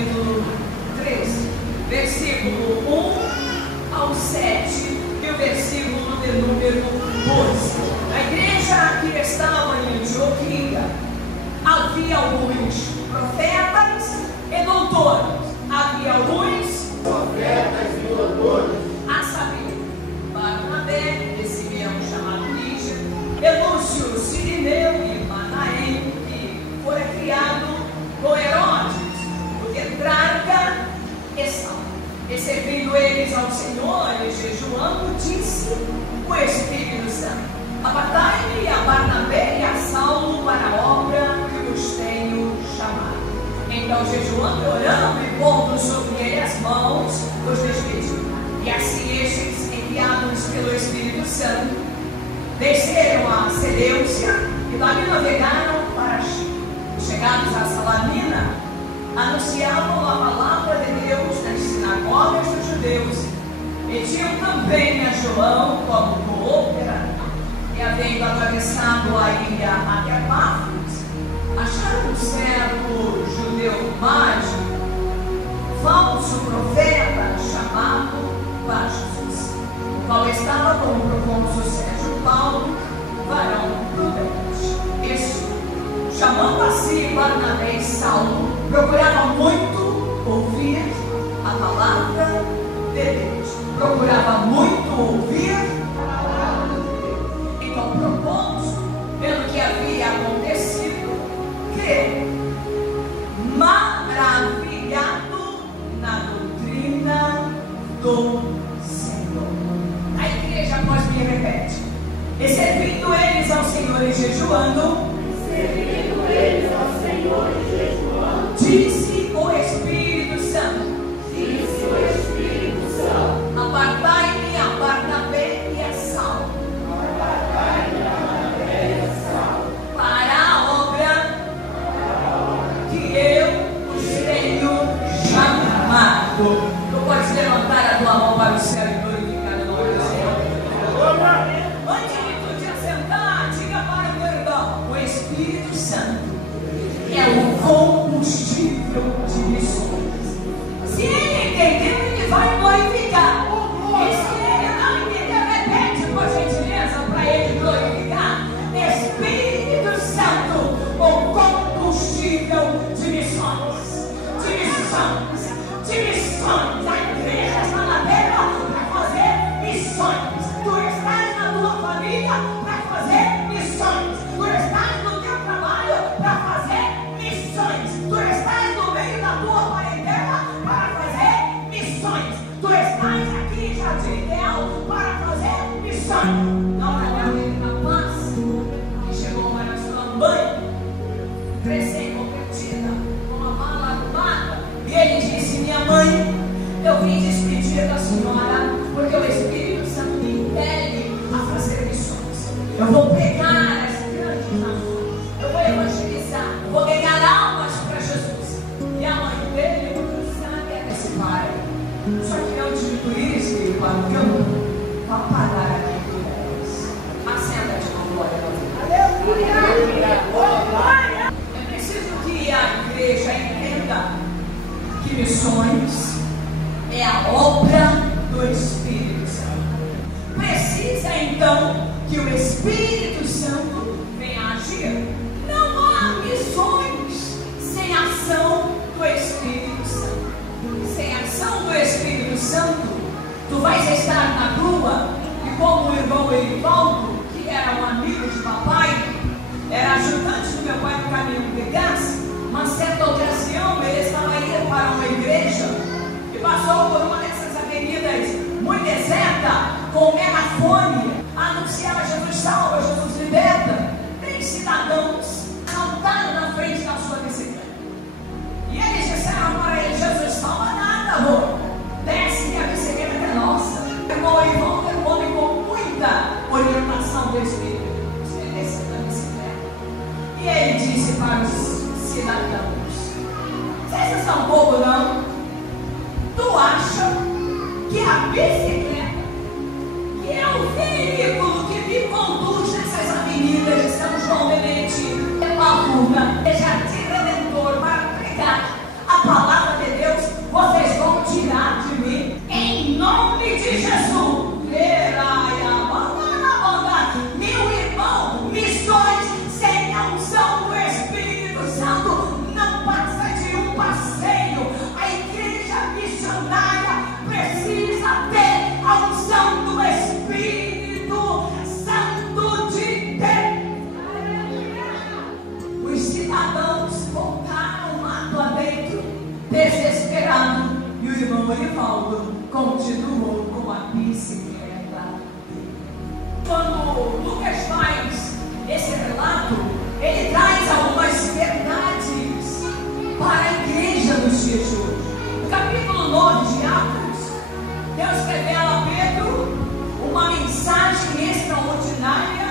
capítulo 13, versículo 1 ao 7 e o versículo de número 12. A igreja que estava em Antioquia havia alguns profetas e doutores. Havia alguns profetas e doutores, a saber, Barnabé, esse mesmo chamado Lígia, Elúcio, Cirineu e Manaém, que foi criado com Herodes, o tetrarca e Saulo. E servindo eles ao Senhor e jejuando, disse o Espírito Santo: apartai-me a Barnabé e a Saulo para a obra que os tenho chamado. Então, jejuando e orando e pondo sobre ele as mãos, os despediu. E assim estes, enviados pelo Espírito Santo, desceram a Seleucia e dali navegaram para Chipre. Chegados a Salamina, anunciavam a palavra de Deus nas sinagogas dos judeus. Pediam também a João como cooperador. E havendo atravessado a ilha até Páfos, acharam um certo judeu mágico, falso profeta, chamado Bar-Jesus, o qual estava com o procônsul Sérgio Paulo, varão prudente. Este, chamando a si Barnabé e Saulo, procurava muito ouvir a palavra de Deus. Procurava muito ouvir a palavra de Deus. Então propôs, pelo que havia acontecido, que, maravilhado na doutrina do Senhor. A igreja após me repete: e servindo eles ao Senhor e jejuando, disse o Espírito Santo, apartai-me a Barnabé e a Saulo para a obra que eu os tenho chamado. Tu podes levantar a tua mão para o céu e glorificar o nome do Senhor. Antes de tu te assentar, diga para o teu irmão: o Espírito Santo é o combustível de missões. Se ele entender, ele vai glorificar. E se ele não entender, repete por gentileza para ele glorificar. Espírito Santo, o combustível de missões. De missões. De missões. A igreja está na terra para fazer missões. Tu estás na tua família para fazer missões. Tu estás no teu trabalho para fazer missões. Tu estás no meio da tua parentela para fazer missões. Tu estás aqui em Jardim Ideal para fazer missões. Na hora da paz, que chegou para sua mãe, recém-convertida, com uma mala arrumada, e ele disse: minha mãe, eu vim despedir da senhora, porque o Espírito Santo me impele a fazer missões. Eu vou pregar as grandes nações, eu vou evangelizar, eu vou ganhar almas para Jesus. E a mãe dele, não sabe, é desse pai. Só que eu digo isso, filho, para o campo, para parar aqui por elas. Assenta-te com glória a Deus. É preciso que a igreja entenda que missões é a obra do Espírito Santo. Precisa então que o Espírito Santo venha agir. Não há missões sem ação do Espírito Santo. Sem ação do Espírito Santo, tu vais estar na rua e, como o irmão Erivaldo, que era um amigo de papai, era ajudante do meu pai no caminhão de gás, uma certa ocasião ele estava indo para uma igreja e passou por uma dessas avenidas muito deserta, com um megafone, anunciava: Jesus salva, Jesus liberta. Tem cidadãos saltaram na frente da sua bicicleta e eles disseram para ele: Jesus salva nada, amor, desce que a bicicleta é nossa. Irmão Ivan é um homem com muita orientação do Espírito. Ele desceu da bicicleta e ele disse para os cidadãos: vocês estão bobo, não? Tu acha que a bicicleta, que é o veículo que me conduz nessas avenidas de São João de Meriti, é uma urna, é Jardim Redentor, para pregar a palavra de Deus? o Ivaldo continuou com a bicicleta. Quando Lucas faz esse relato, ele traz algumas verdades para a igreja dos dias de hoje. No capítulo 9 de Atos, Deus revela a Pedro uma mensagem extraordinária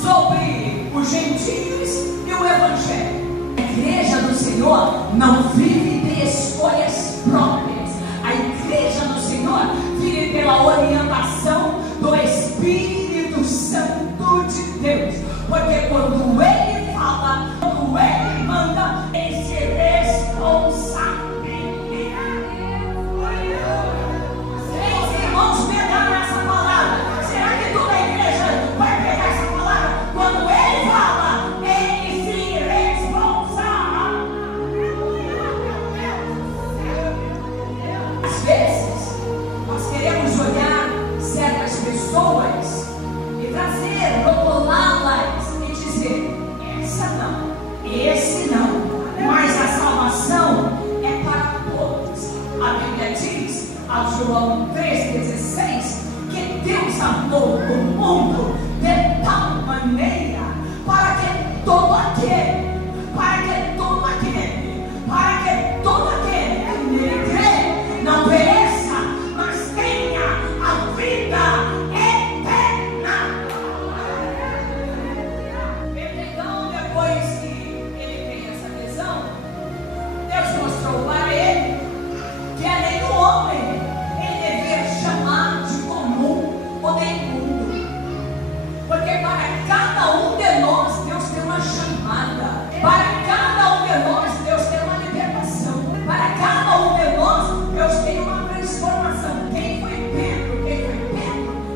sobre os gentios e o evangelho. A igreja do Senhor não vive de escolhas próprias. A igreja do Senhor vive pela orientação do Espírito Santo de Deus. Porque quando Ele fala, quando Ele manda, Ele se responsabiliza. Os irmãos pegaram essa palavra. Será que toda a igreja vai pegar essa palavra? Quando Ele fala, Ele se responsa. Às vezes, nós queremos olhar certas pessoas e trazer, rotulá-las e dizer: essa não, esse não. Mas a salvação é para todos. A Bíblia diz, a João 3,16, que Deus amou o mundo de tal maneira para que todo aquele que nele crê não pereça, mas tenha a vida eterna. Então, depois que ele tem essa visão, Deus mostrou para ele que além do homem, ele devia chamar de comum ou de imundo. Porque para cada um de nós, Deus tem uma chamada. Para cada um de nós, Deus tem uma libertação. Para cada um de nós, Deus tem uma transformação. Quem foi Pedro?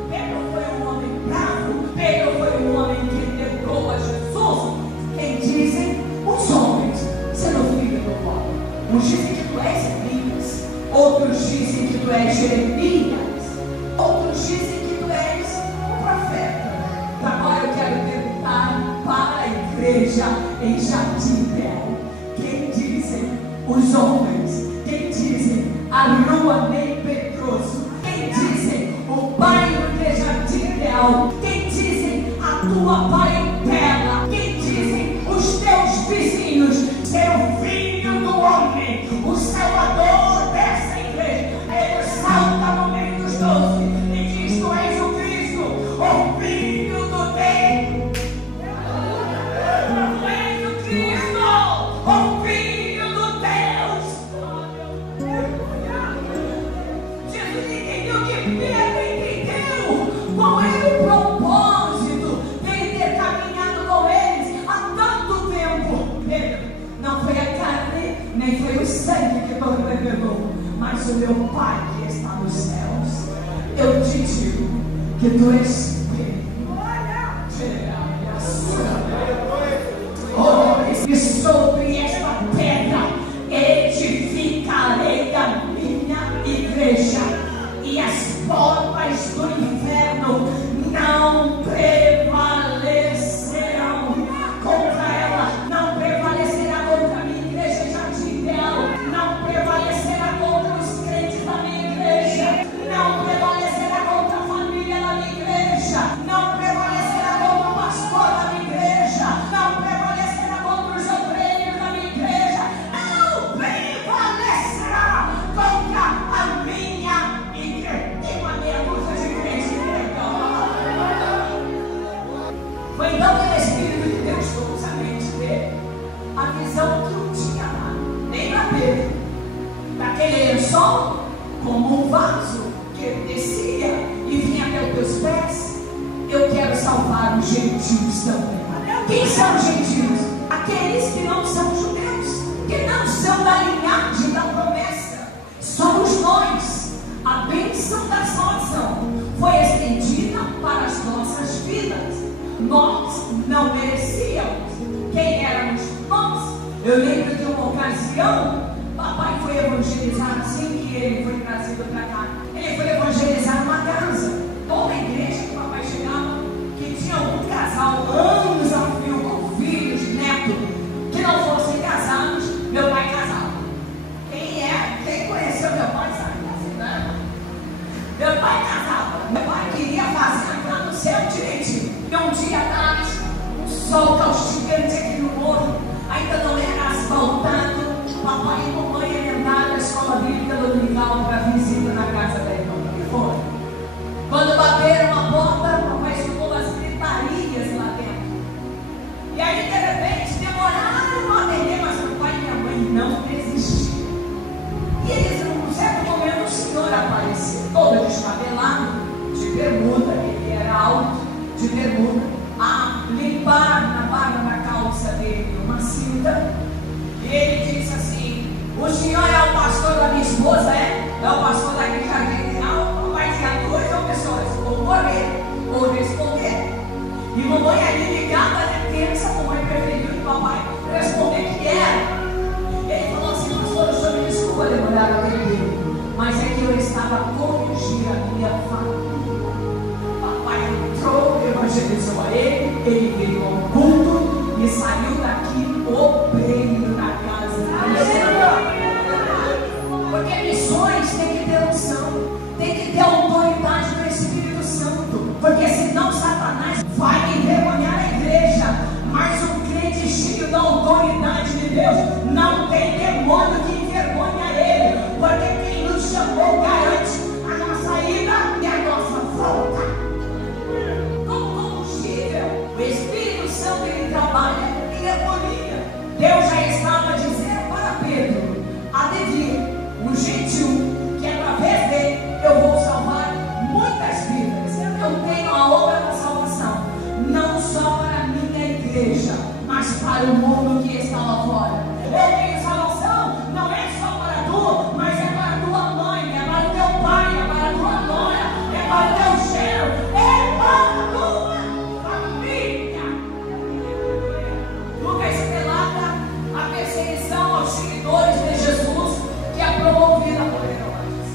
Pedro foi um homem bravo. Pedro foi um homem que negou a Jesus. Quem dizem? Os homens. Você não fica no pó. Uns dizem que tu és Elias. Outros dizem que tu és Jeremias. Outros dizem que tu és o profeta. Agora eu quero perguntar para a igreja em Jardintel: quem dizem os homens? Quem dizem a Rua Ney Pedroso? Quem dizem o bairro de Jardintel? Quem dizem a tua parentela? Quem dizem os teus vizinhos ser o filho do homem, o salvador dessa igreja? Ele salta no meio dos 12 e diz: tu és o Cristo, o filho do Deus. Tu és o Cristo, o filho do Deus. Jesus entendeu que Pedro entendeu qual era o propósito de ele ter caminhado com eles há tanto tempo. Pedro, não foi a carne, nem foi o sangue que nos revelou, mas o meu Pai que está nos céus. Eu te digo que tu és Pedro. E sobre esta pedra edificarei a minha igreja, e as portas do inferno não prevalecerão contra ela. Não prevalecerá contra a minha igreja em Jardintel. Não prevalecerá contra os crentes da minha igreja. Não prevalecerá contra a família da minha igreja. Não prevalecerá contra o pastor da minha igreja. Não prevalecerá contra os obreiros da minha igreja. Não prevalecerá contra a minha igreja. Tem uma meia dúzia de crentes foi então que o Espírito de Deus trouxe a mente dele a visão que não tinha lá, nem para Pedro, daquele lençol como um vaso que descia e vinha até os teus pés. Eu quero salvar os gentios também. Quem são os gentios? Aqueles que não são judeus, que não são da linhagem da promessa. Somos nós. A bênção da salvação foi estendida para as nossas vidas. Nós não merecíamos. Quem éramos nós? Eu lembro de uma ocasião, papai foi evangelizar assim que ele foi trazido para cá. Ele foi evangelizar uma casa. Toda a igreja que o papai chegava, que tinha algum casal, anos a fio, com filhos, netos, que não fossem casados, meu pai casava. Quem conheceu meu pai sabe. sua Bíblia dominical para visita na casa da irmã. E foi. Quando bateram a porta, papai escutou umas gritarias lá dentro. E aí, de repente, demoraram a atender, mas meu pai e minha mãe não desistiram. E eles, num certo momento, o senhor apareceu, todo descabelado, de bermuda, ele era alto, de bermuda, a limpar na barra da calça dele uma cinta. E ele disse assim: o senhor é o pastor da minha esposa, é? É o pastor da igreja regional? Vai dizer duas pessoas, ou morrer, ou responder. E mamãe ali ligada, né? Tensa, mamãe preferiu que papai responder que era. Ele falou assim: pastor, o senhor me desculpa demorar a atender, mas é que eu estava a corrigir a minha família. Papai entrou, evangelizou a ele veio ao culto e saiu daqui obreiro na casa do Senhor. Porque missões tem que ter unção, tem que ter autoridade do Espírito Santo, porque senão Satanás vai envergonhar a igreja. Mas o crente cheio da autoridade de Deus não tem demônio que envergonha ele, porque quem nos chamou garante a nossa ida e a nossa volta. Como combustível, o Espírito Santo ele trabalha em harmonia. Deus já estava dizendo para Pedro: há de vir um gentil que através dele eu vou salvar muitas vidas. Eu tenho a obra da salvação, não só para a minha igreja, mas para o mundo que está lá fora. Eu tenho salvação, não é só para tu, mas é para a tua mãe, é para o teu pai, é para a tua nora, é para o teu genro, é para a tua família. Lucas relata a perseguição aos seguidores de Jesus que é promovida por Herodes.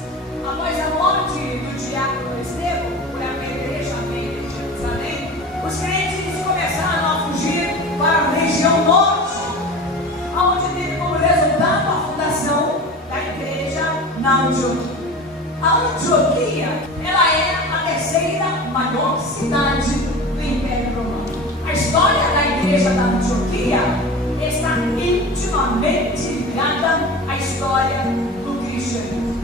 Após a morte do diácono Estevão, por apedrejo a meio de Jerusalém, os crentes começaram a fugir para a região norte, onde teve como resultado a fundação da igreja na Antioquia. A Antioquia, ela era a terceira maior cidade do Império Romano. A história da igreja da Antioquia está intimamente ligada à história do cristianismo.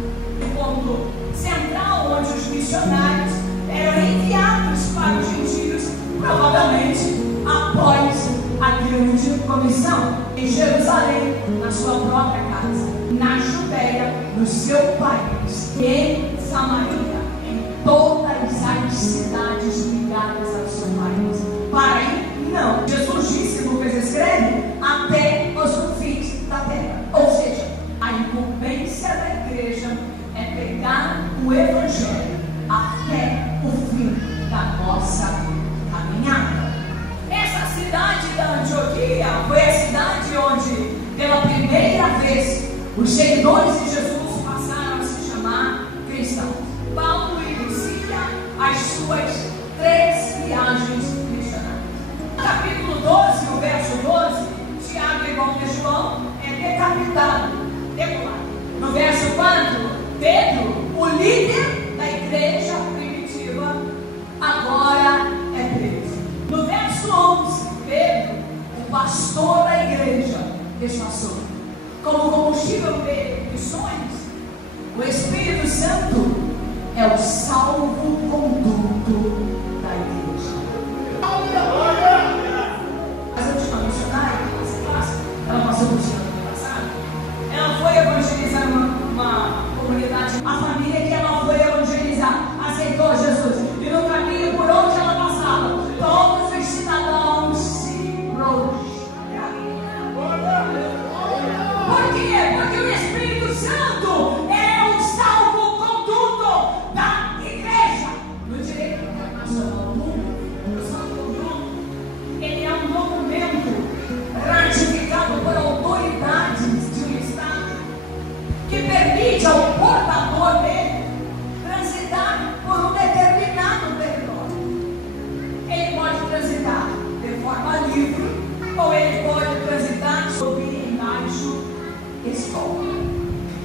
O ponto central onde os missionários eram enviados para os gentios, provavelmente após a grande comissão, em Jerusalém, na sua própria casa, na Judéia, no seu país, em Samaria, em todas as cidades ligadas ao seu país. Para aí, não. Jesus disse, Lucas escreve, até os confins da terra. Ou seja, a incumbência da igreja é pegar o evangelho até o fim da nossa caminhada. Essa cidade da Antioquia foi a cidade onde, pela primeira vez, os seguidores de Jesus passaram a se chamar cristãos. Paulo inicia as suas 3 viagens missionárias. No capítulo 12, o verso 12, Tiago, igual que João, é decapitado, degolado. No verso 4, Pedro, o líder da igreja primitiva, agora é preso. No verso 11, Pedro, o pastor da igreja, está solto. Como combustível de missões, o Espírito Santo é o salvo-conduto da igreja. Mas a última missionária, ela passou por cima do passado, ela foi evangelizar uma comunidade, a família que ela foi evangelizar aceitou Jesus, e no caminho por onde ela passava, todos os cidadãos se prostraram. Por quê? Porque o Espírito Santo é o salvo-conduto da igreja. No direito internacional do mundo, o salvo-conduto, ele é um documento ratificado por autoridades de um Estado que permite ao portador dele transitar por um determinado território. Ele pode transitar de forma livre ou ele pode transitar sob embaixo escolta.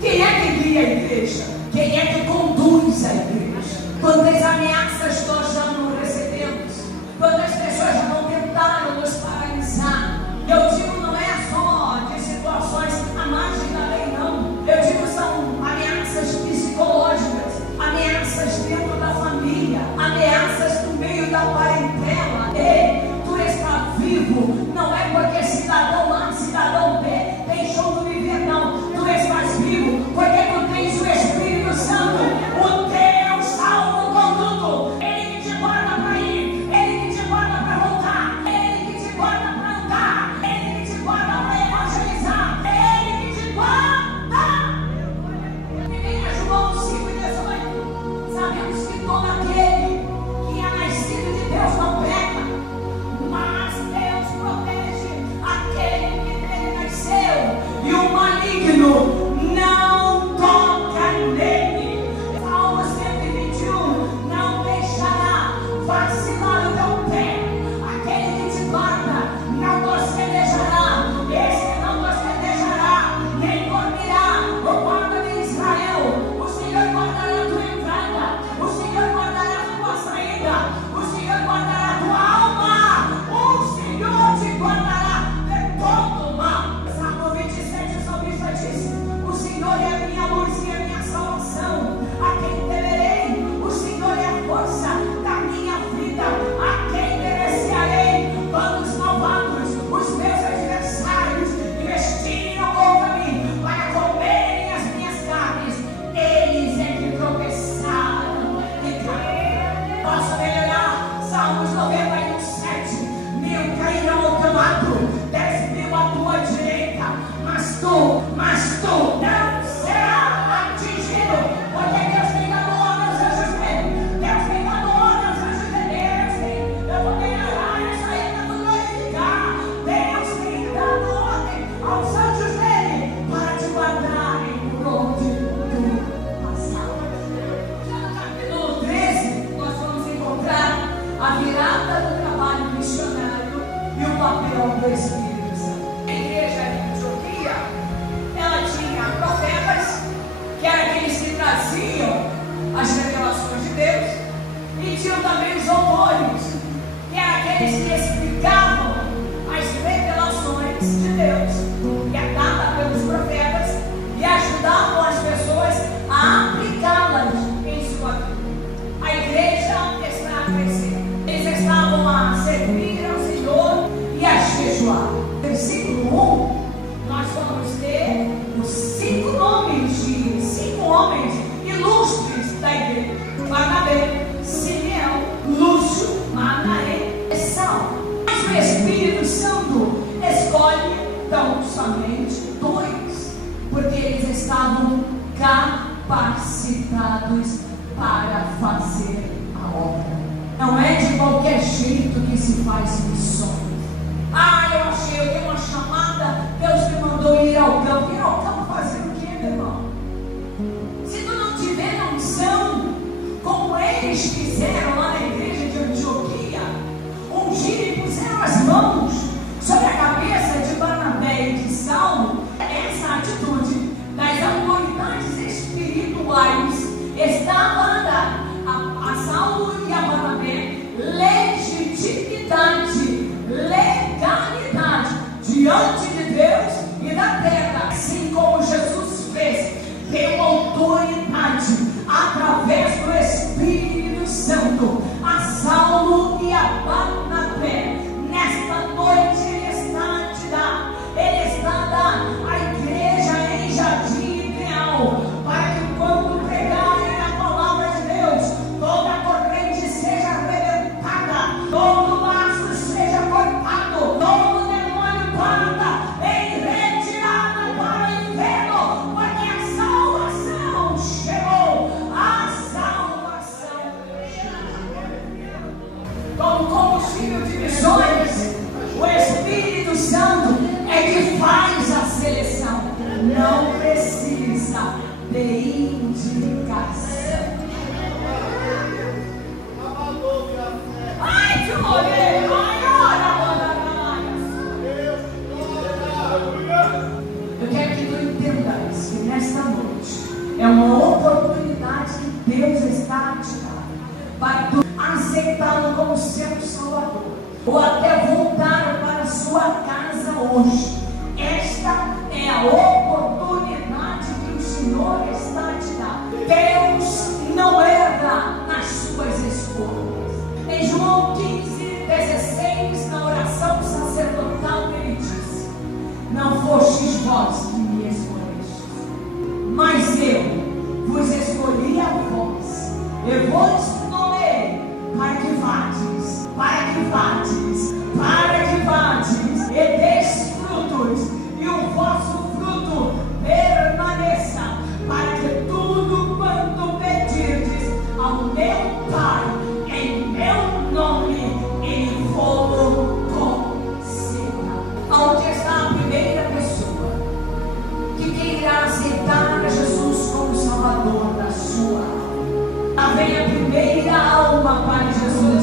Quem é que guia a igreja? Quem é que conduz a igreja? Quantas ameaças nós já não recebemos? Quantas pessoas já não tentaram nos paralisar? Eu digo, não é só de situações à margem da lei, não. Eu digo, são e o maligno não toca nele. Salmo 121, não deixará vacilar o teu pé. Aquele que te guarda não bosquejará, esse não bosquejará, nem dormirá. O guarda de Israel, o Senhor guardará a tua entrada, o Senhor guardará a tua saída, o Senhor guardará a tua alma, o Senhor te guardará de todo mal. Salmo 27, o salmista diz: o Senhor é a minha luz e a minha salvação, a quem temerei? O Senhor é a força da minha vida, a quem merecerei? Quando os malvados, os meus adversários, investiram contra mim para comerem as minhas carnes, eles é que tropeçaram e caíram. Posso melhorar? Salmos 91, 7. 1000 cairão ao teu lado, 10.000 à tua direita, mas tu não será atingido, porque Deus tem dado ordem aos anjos dele. Deus tem dado ordem aos anjos de Deus. Eu vou melhorar isso aí para tu glorificar. Deus tem dado ordem aos anjos dele para te guardarem por onde tu passar. Já no capítulo 13, nós vamos encontrar a virada do trabalho missionário e o papel do Espírito Santo. A igreja de Antioquia, ela tinha profetas, que eram aqueles que traziam as revelações de Deus, e tinham também os autores, que eram aqueles que explicavam as revelações de Deus, que é dada pelos profetas, e ajudavam as pessoas a aplicá-las em sua vida. A igreja está a crescer. Eles estavam a servir ao Senhor e a jejuar. Versículo 1, nós vamos ler os 5 nomes de 5 homens ilustres da igreja: Barnabé, Simeão, Lúcio, Manaém e Saulo. Mas o Espírito Santo escolhe tão somente 2, porque eles estavam capacitados para fazer a obra. Não é de qualquer jeito que se faz missões. Eu achei, eu tenho uma chamada, Deus me mandou ir ao campo. Ir ao campo fazer o quê, meu irmão? Se tu não tiver a unção, como eles fizeram lá na igreja de Antioquia, ungiram e puseram as mãos sobre a cabeça de Barnabé e de Saulo, essa atitude das autoridades espirituais estava a dar a Saulo e a Barnabé legitimidade, legalidade diante de Deus e da terra, assim como Jesus fez, deu autoridade através do Espírito Santo a Saulo e a Barnabé. Nesta noite Ele está a te dar, Ele está a dar a igreja em Jardim Ideal, para que quando pregarem a palavra de Deus, toda corrente seja arrebentada, todo laço seja cortado, todo demônio parta em retirada para o inferno, porque a salvação chegou, a salvação chegou. Como combustível de missões, o Espírito Santo é que faz a seleção, não precisa de indicação. Ai, que olhei! Eu quero que tu entendas que nesta noite é uma oportunidade que Deus está a te dar para tu aceitá-lo como seu Salvador, ou até voltar para a sua casa hoje. Esta é a oportunidade que o Senhor está a te dar. Deus não erra nas suas escolhas. Em João 15:16, na oração sacerdotal, ele disse: não fostes vós que me escolhestes, mas eu vos escolhi a vós, eu vos nomeei para que vades, para que vades, para que vades, e deis frutos, e o vosso fruto permaneça, para que tudo quanto pedirdes ao meu Pai, em meu nome, Ele vos conceda. Onde está a primeira pessoa? de quem irá aceitar Jesus como Salvador da sua alma. Vem a primeira alma para Jesus.